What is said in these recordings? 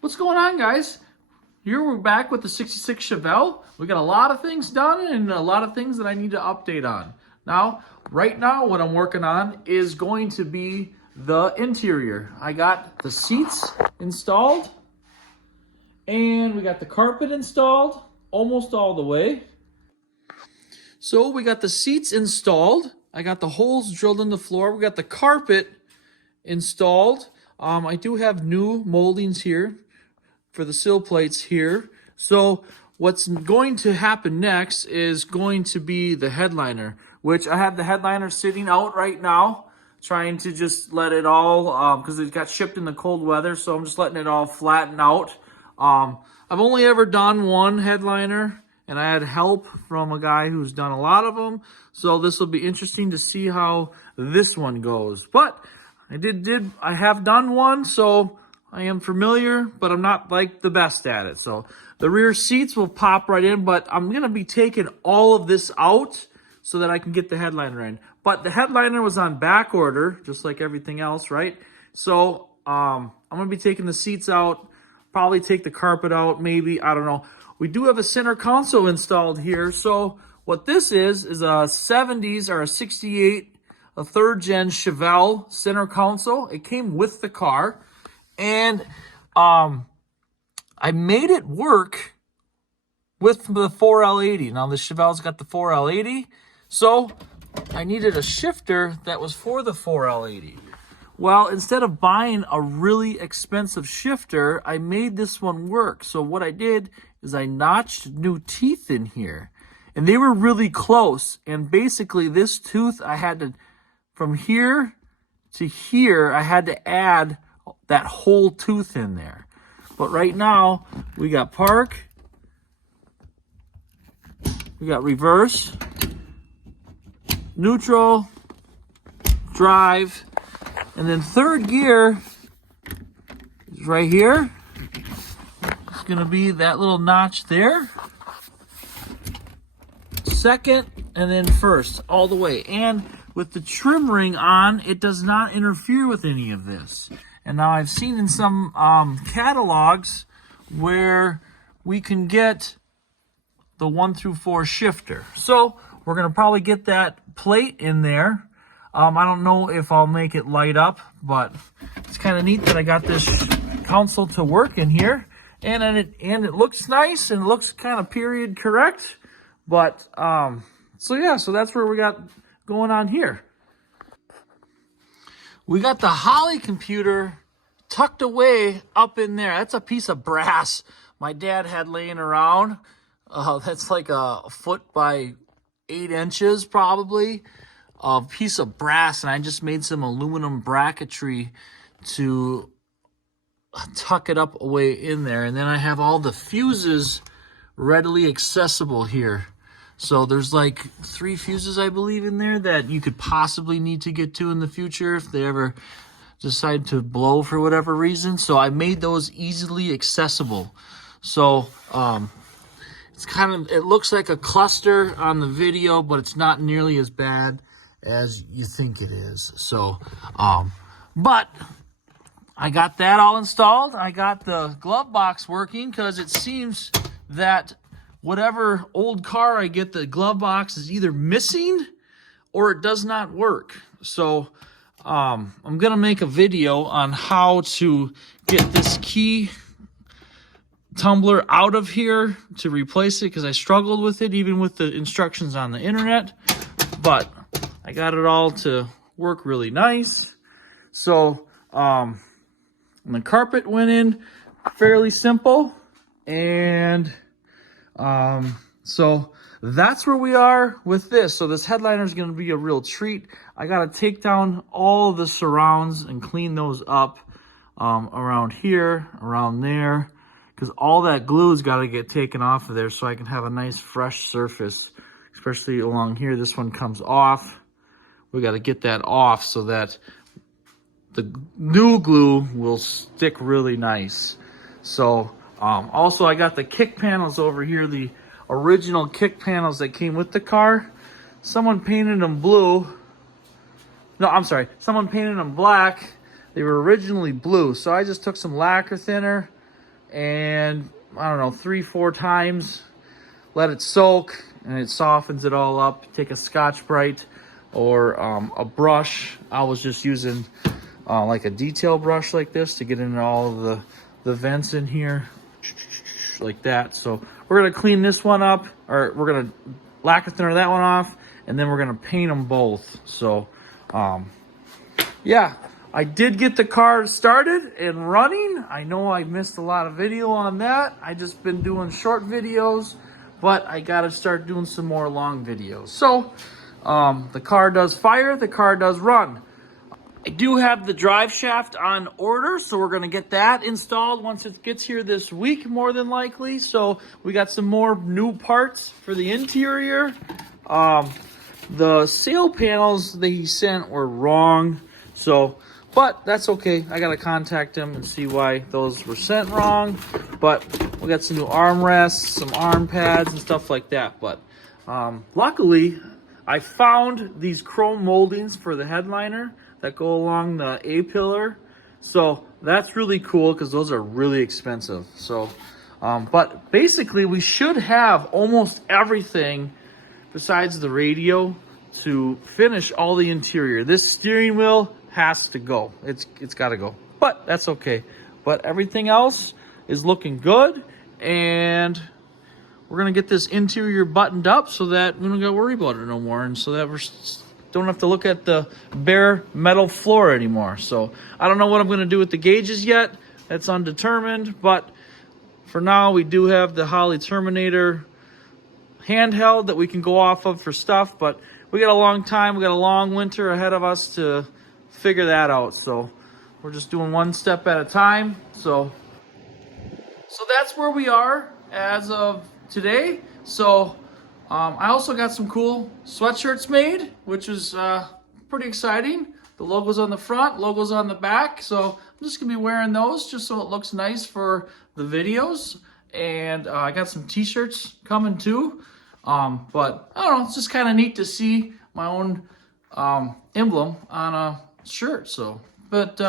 What's going on, guys? Here we're back with the 66 Chevelle. We got a lot of things done and a lot of things that I need to update on. Right now, what I'm working on is going to be the interior. I got the seats installed and we got the carpet installed almost all the way. So we got the seats installed. I got the holes drilled in the floor. We got the carpet installed. I do have new moldings here for the sill plates here. So what's going to happen next is going to be the headliner, which I have the headliner sitting out right now, trying to just let it all, because it got shipped in the cold weather, so I'm just letting it all flatten out. I've only ever done one headliner, and I had help from a guy who's done a lot of them, so this will be interesting to see how this one goes. But I have done one, so I am familiar, but I'm not like the best at it. So the rear seats will pop right in, but I'm going to be taking all of this out so that I can get the headliner in. But the headliner was on back order, just like everything else, right? So I'm going to be taking the seats out, probably take the carpet out, maybe, I don't know. We do have a center console installed here. So what this is a 70s or a 68, a third gen Chevelle center console. It came with the car. And I made it work with the 4L80. Now the Chevelle's got the 4L80, so I needed a shifter that was for the 4L80. Well, instead of buying a really expensive shifter, I made this one work. So what I did is I notched new teeth in here, and they were really close. And basically this tooth I had to, from here to here, I had to add that whole tooth in there. But right now we got park, we got reverse, neutral, drive, and then third gear is right here. It's gonna be that little notch there. Second, and then first, all the way. And with the trim ring on, it does not interfere with any of this. And now I've seen in some catalogs where we can get the 1 through 4 shifter. So we're going to probably get that plate in there. I don't know if I'll make it light up, but it's kind of neat that I got this console to work in here. And it looks nice and it looks kind of period correct. But so yeah, so that's where we got going on here. We got the Holly computer tucked away up in there. That's a piece of brass my dad had laying around. That's like a foot by 8 inches probably. A piece of brass, and I just made some aluminum bracketry to tuck it up away in there. And then I have all the fuses readily accessible here. So there's like 3 fuses, I believe, in there that you could possibly need to get to in the future if they ever decide to blow for whatever reason. So I made those easily accessible. So it's it looks like a cluster on the video, but it's not nearly as bad as you think it is. So, but I got that all installed. I got the glove box working because it seems that whatever old car I get, the glove box is either missing or it does not work. So I'm going to make a video on how to get this key tumbler out of here to replace it, because I struggled with it even with the instructions on the internet. But I got it all to work really nice. So and the carpet went in fairly simple. And so that's where we are with this. So this headliner is going to be a real treat. I got to take down all the surrounds and clean those up around here, around there, because all that glue's got to get taken off of there so I can have a nice fresh surface, especially along here. This one comes off. We got to get that off so that the new glue will stick really nice. So also I got the kick panels over here, the original kick panels that came with the car. Someone painted them blue. No, I'm sorry. Someone painted them black. They were originally blue. So I just took some lacquer thinner, and I don't know, 3-4 times. Let it soak, and it softens it all up. Take a Scotch-Brite or a brush. I was just using like a detail brush like this to get into all of the vents in here, like that. So we're gonna clean this one up, or we're gonna lacquer thinner that one off, and then we're gonna paint them both. So yeah, I did get the car started and running. I know I missed a lot of video on that. I just been doing short videos, but I gotta start doing some more long videos. So the car does fire, the car does run. I do have the drive shaft on order, so we're gonna get that installed once it gets here this week, more than likely. So we got some more new parts for the interior. The sail panels that he sent were wrong, so, but that's okay. I gotta contact him and see why those were sent wrong. But we got some new armrests, some arm pads and stuff like that. But luckily, I found these chrome moldings for the headliner that go along the A-pillar. So that's really cool because those are really expensive. So, but basically we should have almost everything besides the radio to finish all the interior. This steering wheel has to go. It's got to go, but that's okay. But everything else is looking good, and we're gonna get this interior buttoned up so that we don't gotta worry about it no more, and so that we don't have to look at the bare metal floor anymore. So I don't know what I'm gonna do with the gauges yet. That's undetermined, but for now we do have the Holley Terminator handheld that we can go off of for stuff, but we got a long time, we got a long winter ahead of us to figure that out. So we're just doing one step at a time. So that's where we are as of today. So I also got some cool sweatshirts made, which is pretty exciting. The logo's on the front, logo's on the back. So I'm just gonna be wearing those just so it looks nice for the videos. And I got some t-shirts coming too. But I don't know, it's just kind of neat to see my own emblem on a shirt. So, but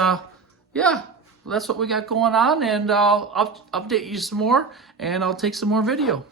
yeah, that's what we got going on, and I'll update you some more, and I'll take some more video.